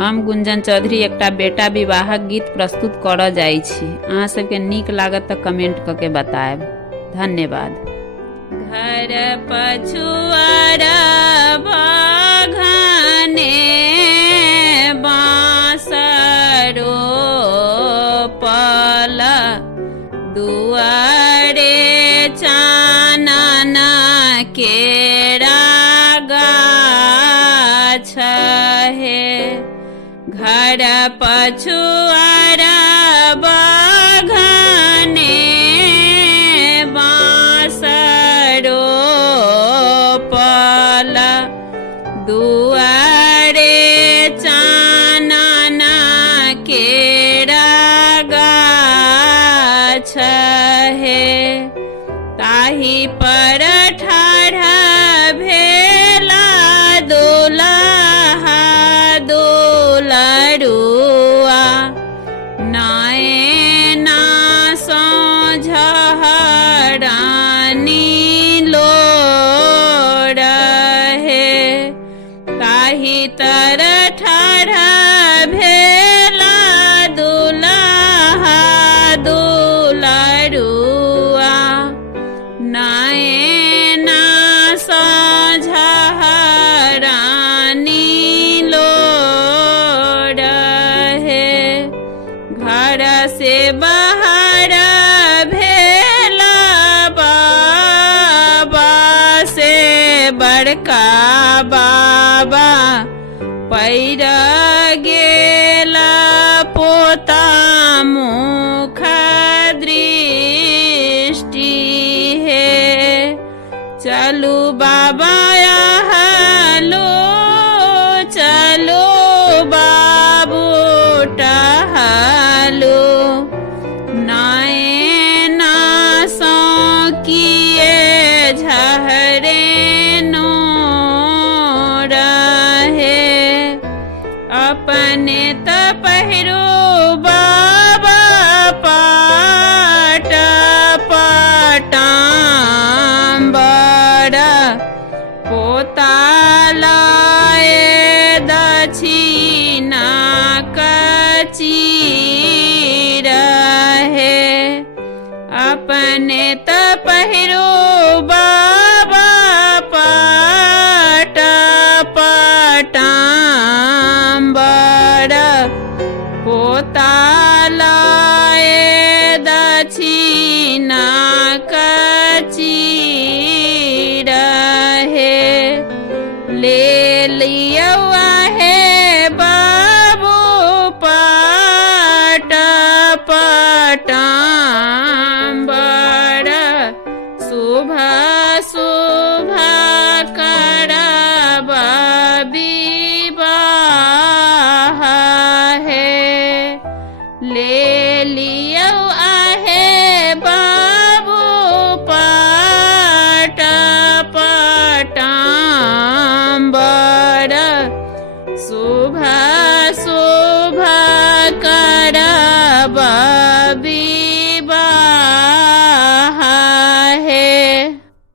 हम गुंजन चौधरी एकटा बेटा विवाहक गीत प्रस्तुत करऽ जाइ छी। अहाँ सबके नीक लागत तऽ कमेंट करके बताएब। धन्यवाद। घर पछुआरा बाघने बाँसरो पल दुआरे चानन केरा गाछ हे। घर पछुआरा बाघने बाँसरो पल दुआरे चानन केरा गाछ हे। ताहि पर ठाढ़ा भेला दुल्हा दुलरुआ नयना सँ झहरानी लोर हे। ताहि तर ठाढ़ा भेला दुल्हा दुलरुआ नयना सँ झहरानी लोर हे। घर से बाहर भेला बाबा से बड़का बाबा पैर गेला पोता मुख दृष्टि हे। चलू बाबा हलो चलो बाबू टहलो नयना सँ किए झहरे नोर हे। अपने त पहिरो बाबा पाट पटाम्बर पोता लाए दक्षिणा कचीर हे। अपने त पहिरो बाबा पाट पटाम्बर पोता लाए दक्षिणा कचीर हे। ले लियौ आहे बाबू पाट पटाम्बर शुभ शुभ करब विवाह हे। ले लियौ आहे बाबू पाट पटाम्बर शुभ